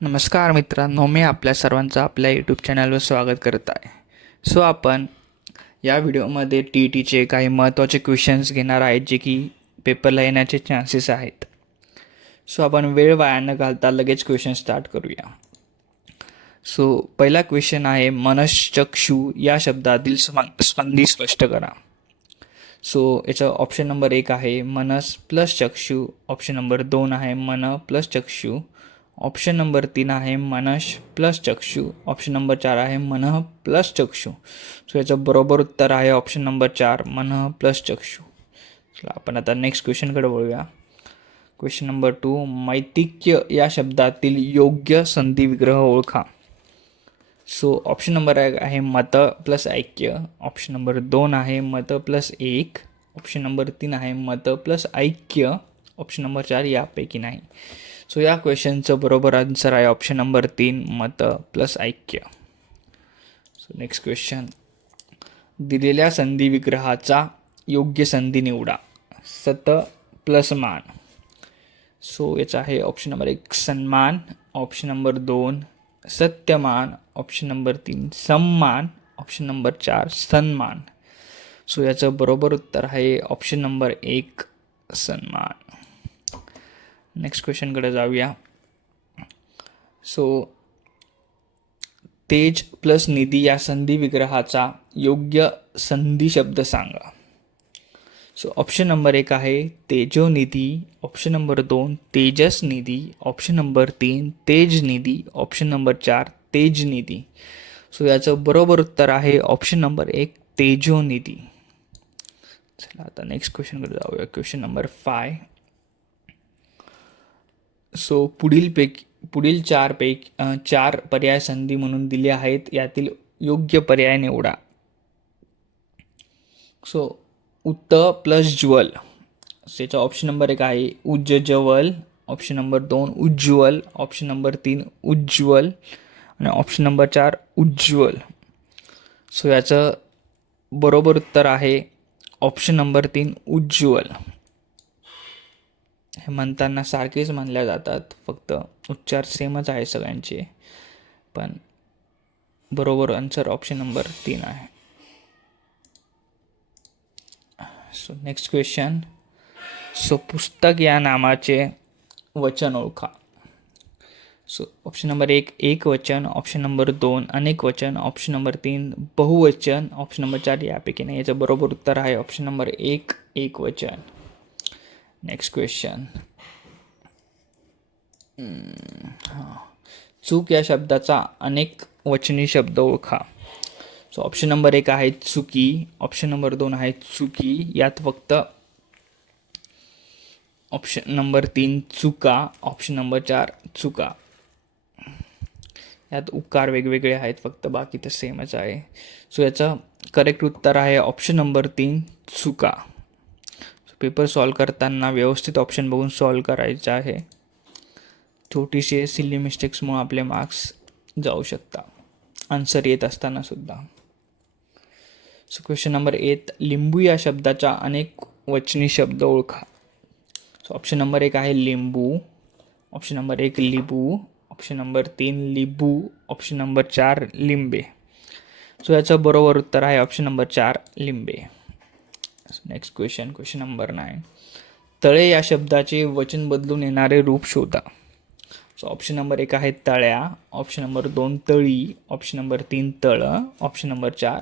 नमस्कार मित्रांनो, मी आपल्या सर्वांचं आपल्या यूट्यूब चॅनलवर स्वागत करत आहे. आपण या व्हिडिओमध्ये टी ई टीचे काही महत्त्वाचे क्वेश्चन्स घेणार आहेत जे की पेपरला येण्याचे चान्सेस आहेत. आपण वेळ वाया न घालता लगेच क्वेश्चन स्टार्ट करूया. पहिला क्वेश्चन आहे, मनश्चक्षु या शब्दातील संधी स्पष्ट करा. याचा ऑप्शन नंबर 1 आहे मनस प्लस चक्षु, ऑप्शन नंबर 2 आहे मन प्लस चक्षु, ऑप्शन नंबर 3 आहे मनश प्लस चक्षु, ऑप्शन नंबर 4 आहे मनः प्लस चक्षु. याचं बरोबर उत्तर आहे ऑप्शन नंबर 4 मनः प्लस चक्षु. आपण आता नेक्स्ट क्वेश्चनकडे वळूया. क्वेश्चन नंबर 2, मैतिक्य या शब्दातील योग्य संधी विग्रह ओळखा. ऑप्शन नंबर 1 आहे मत प्लस ऐक्य, ऑप्शन नंबर 2 आहे मत प्लस 1, ऑप्शन नंबर 3 आहे मत प्लस ऐक्य, ऑप्शन नंबर 4 यापैकी नाही. या क्वेश्चनचं बरोबर आन्सर आहे ऑप्शन नंबर 3 मत प्लस ऐक्य. नेक्स्ट क्वेश्चन, दिलेल्या संधी विग्रहाचा योग्य संधी निवडा. सत प्लस मान. याचा आहे ऑप्शन नंबर 1 सन्मान, option number 2 Satyaman, option number 3 सम्मान, ऑप्शन नंबर 4 सन्मान. याचं बरोबर उत्तर आहे ऑप्शन नंबर 1 सन्मान. नेक्स्ट क्वेश्चनकडे जाऊया. तेज प्लस निधी या संधी विग्रहाचा योग्य संधी शब्द सांगा. ऑप्शन नंबर 1 आहे तेजोनिधी, ऑप्शन नंबर 2 तेजसनिधी, ऑप्शन नंबर 3 तेजनिधी, ऑप्शन नंबर 4 तेजनिधी. याचं बरोबर उत्तर आहे ऑप्शन नंबर 1 तेजोनिधी. चला आता नेक्स्ट क्वेश्चनकडे जाऊया. Question number 5. पुढील चार पर्याय संधी म्हणून दिले आहेत, यातील योग्य पर्याय निवडा. उत्त प्लस ज्वल. याचा ऑप्शन नंबर 1 आहे उज्ज्वल, ऑप्शन नंबर 2 उज्ज्वल, ऑप्शन नंबर 3 उज्ज्वल आणि ऑप्शन नंबर 4 उज्ज्वल. याचं बरोबर उत्तर आहे ऑप्शन नंबर 3 उज्ज्वल. हे म्हणताना सारखेच मानल्या जातात, फक्त उच्चार सेमच आहे सगळ्यांचे, पण बरोबर आन्सर ऑप्शन नंबर 3 आहे. नेक्स्ट क्वेश्चन, पुस्तक या नामाचे वचन ओळखा. ऑप्शन नंबर 1 एक वचन, ऑप्शन नंबर 2 अनेक वचन, ऑप्शन नंबर 3 बहुवचन, ऑप्शन नंबर 4 यापैकी नाही. याचं बरोबर उत्तर आहे ऑप्शन नंबर 1 एक वचन. नेक्स्ट क्वेश्चन, चूक या शब्दाचा अनेक वचनी शब्द ओळखा. ऑप्शन नंबर 1 आहे चुकी, ऑप्शन नंबर 2 आहे चुकी, यात फक्त ऑप्शन नंबर 3 चुका, ऑप्शन नंबर 4 चुका. यात उकार वेगवेगळे आहेत फक्त, बाकी तर सेमच आहे. याचं करेक्ट उत्तर आहे ऑप्शन नंबर 3 चुका. पेपर सॉल्व करताना व्यवस्थित ऑप्शन बघून सॉल्व करायचं आहे. छोटीशी सिली मिस्टेक्समुळे आपले मार्क्स जाऊ शकतात आन्सर येत असताना सुद्धा. क्वेश्चन नंबर 8, लिंबू या शब्दाचा अनेक वचनी शब्द ओळखा. ऑप्शन नंबर 1 आहे लिंबू, ऑप्शन नंबर 1 लिंबू, ऑप्शन नंबर 3 लिंबू, ऑप्शन नंबर 4 लिंबे. याचं बरोबर उत्तर आहे ऑप्शन नंबर 4 लिंबे. नेक्स्ट क्वेश्चन, क्वेश्चन नंबर 9, तळे या शब्दाचे वचन बदलून येणारे रूप शोधा. ऑप्शन नंबर 1 आहे तळ्या, ऑप्शन नंबर 2 तळी, ऑप्शन नंबर 3 तळ, ऑप्शन नंबर 4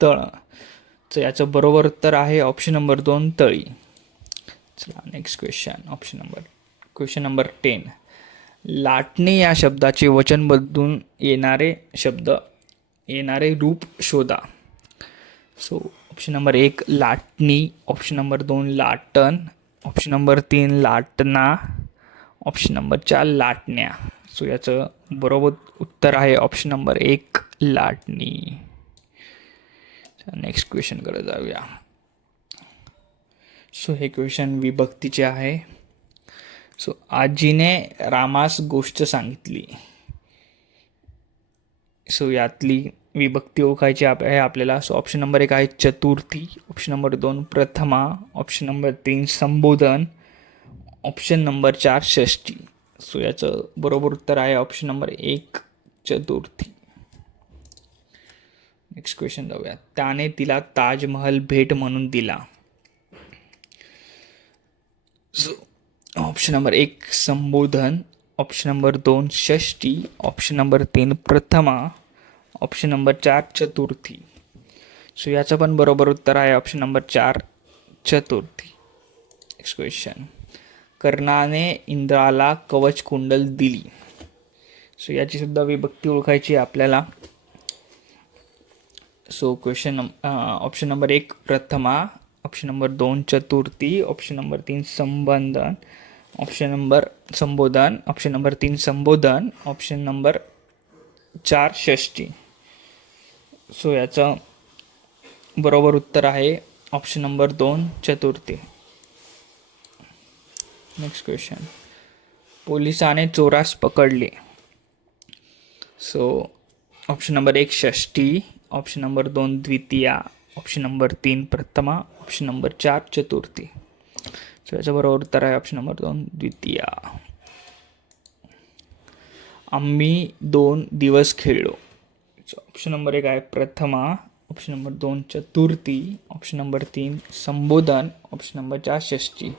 तळ. याचं बरोबर उत्तर आहे ऑप्शन नंबर 2 तळी. चला नेक्स्ट क्वेश्चन, क्वेश्चन नंबर 10, लाटणे या शब्दाचे वचन बदलून येणारे रूप शोधा. ऑप्शन नंबर 1 लाटणी, ऑप्शन नंबर 2 लाटण, ऑप्शन नंबर 3 लाटणा, ऑप्शन नंबर 4 लाटण्या. याचं बरोबर उत्तर आहे ऑप्शन नंबर 1 लाटणी. नेक्स्ट क्वेश्चनकडे जाऊया. हे क्वेश्चन विभक्तीचे आहे. आजीने रामास गोष्ट सांगितली. यातली विभक्ती ओळखायची आहे आपल्याला. ऑप्शन नंबर 1 आहे चतुर्थी, ऑप्शन नंबर 2 प्रथमा, ऑप्शन नंबर 3 संबोधन, ऑप्शन नंबर 4 षष्टी. सो याचं बरोबर उत्तर आहे ऑप्शन नंबर 1 चतुर्थी. नेक्स्ट क्वेश्चन जाऊया. त्याने तिला ताजमहल भेट म्हणून दिला. सो ऑप्शन नंबर 1 संबोधन, ऑप्शन नंबर 2 षष्टी, ऑप्शन नंबर 3 प्रथमा, ऑप्शन नंबर 4 चतुर्थी. सो याचं पण बरोबर उत्तर आहे ऑप्शन नंबर 4 चतुर्थी. Next question. कर्णाने इंद्राला कवच कुंडल दिली. सो याची सुद्धा विभक्ती ओळखायची आपल्याला. सो क्वेश्चन ऑप्शन नंबर 1 प्रथमा, ऑप्शन नंबर 2 चतुर्थी, ऑप्शन नंबर 3 संबोधन, ऑप्शन नंबर 3 संबोधन, ऑप्शन नंबर 4 षष्टी. सो याचं बरोबर उत्तर आहे ऑप्शन नंबर 2 चतुर्थी. Next question. पोलिसाने चोरास पकडले. सो ऑप्शन नंबर 1 षष्टी, ऑप्शन नंबर 2 द्वितीया, ऑप्शन नंबर 3 प्रथमा, ऑप्शन नंबर 4 चतुर्थी. सो याचं बरोबर उत्तर आहे ऑप्शन नंबर 2 द्वितीया. आम्ही 2 दिवस खेळलो. ऑप्शन नंबर 1 आहे प्रथमा, ऑप्शन नंबर 2 चतुर्थी, ऑप्शन नंबर 3 संबोधन, ऑप्शन नंबर 4 षष्टी.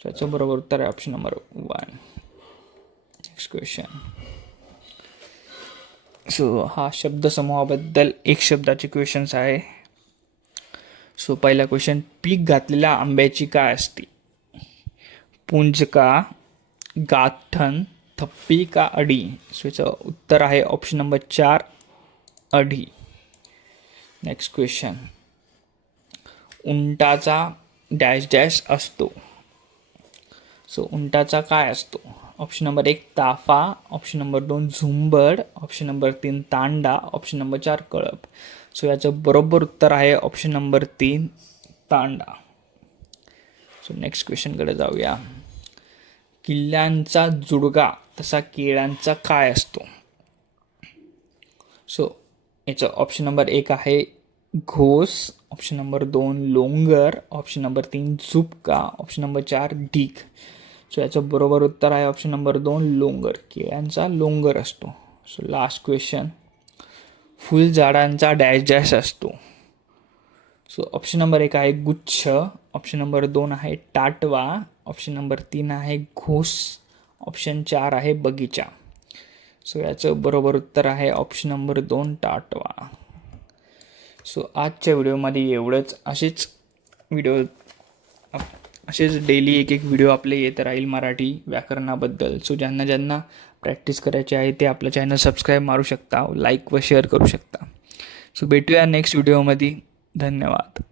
सो याचं बरोबर उत्तर आहे option number 1. Next question. So हा शब्दसमूहाबद्दल एक शब्दाचे क्वेश्चन्स आहे. सो पहिला क्वेश्चन. पीक घातलेल्या आंब्याची काय असते? पुंज का, गाठण, थप्पी का अडी? सो याचं उत्तर आहे ऑप्शन नंबर 4 अडी. Next question. उंटाचा डॅश डॅश असतो. सो उंटाचा काय असतो? ऑप्शन नंबर 1 ताफा, ऑप्शन नंबर 2 झुंबड, ऑप्शन नंबर 3 तांडा, ऑप्शन नंबर 4 कळप. सो याचं बरोबर उत्तर आहे ऑप्शन नंबर 3 तांडा. सो नेक्स्ट क्वेश्चनकडे जाऊया. किल्ल्यांचा जुडगा तसा केळ्यांचा काय असतो? सो याचं ऑप्शन नंबर 1 आहे घोस, ऑप्शन नंबर 2 लोंगर, ऑप्शन नंबर 3 झुपका, ऑप्शन नंबर 4 ढीग. सो याचं बरोबर उत्तर आहे ऑप्शन नंबर 2 लोंगर. केळ्यांचा लोंगर असतो. So last question. फुलझाडांचा डॅश डॅश असतो. सो ऑप्शन नंबर 1 आहे गुच्छ, ऑप्शन नंबर 2 आहे टाटवा, ऑप्शन नंबर 3 आहे घोस, ऑप्शन 4 आहे बगीचा. सो याचं बरोबर उत्तर आहे ऑप्शन नंबर 2 टाटवा. सो आजच्या व्हिडिओमध्ये एवढंच. असेच डेली एक व्हिडिओ आपले येत राहील मराठी व्याकरणाबद्दल. सो ज्यांना प्रॅक्टिस करायची आहे ते आपलं चॅनल सबस्क्राईब मारू शकता, लाईक व शेअर करू शकता. सो भेटूया नेक्स्ट व्हिडिओमध्ये. धन्यवाद.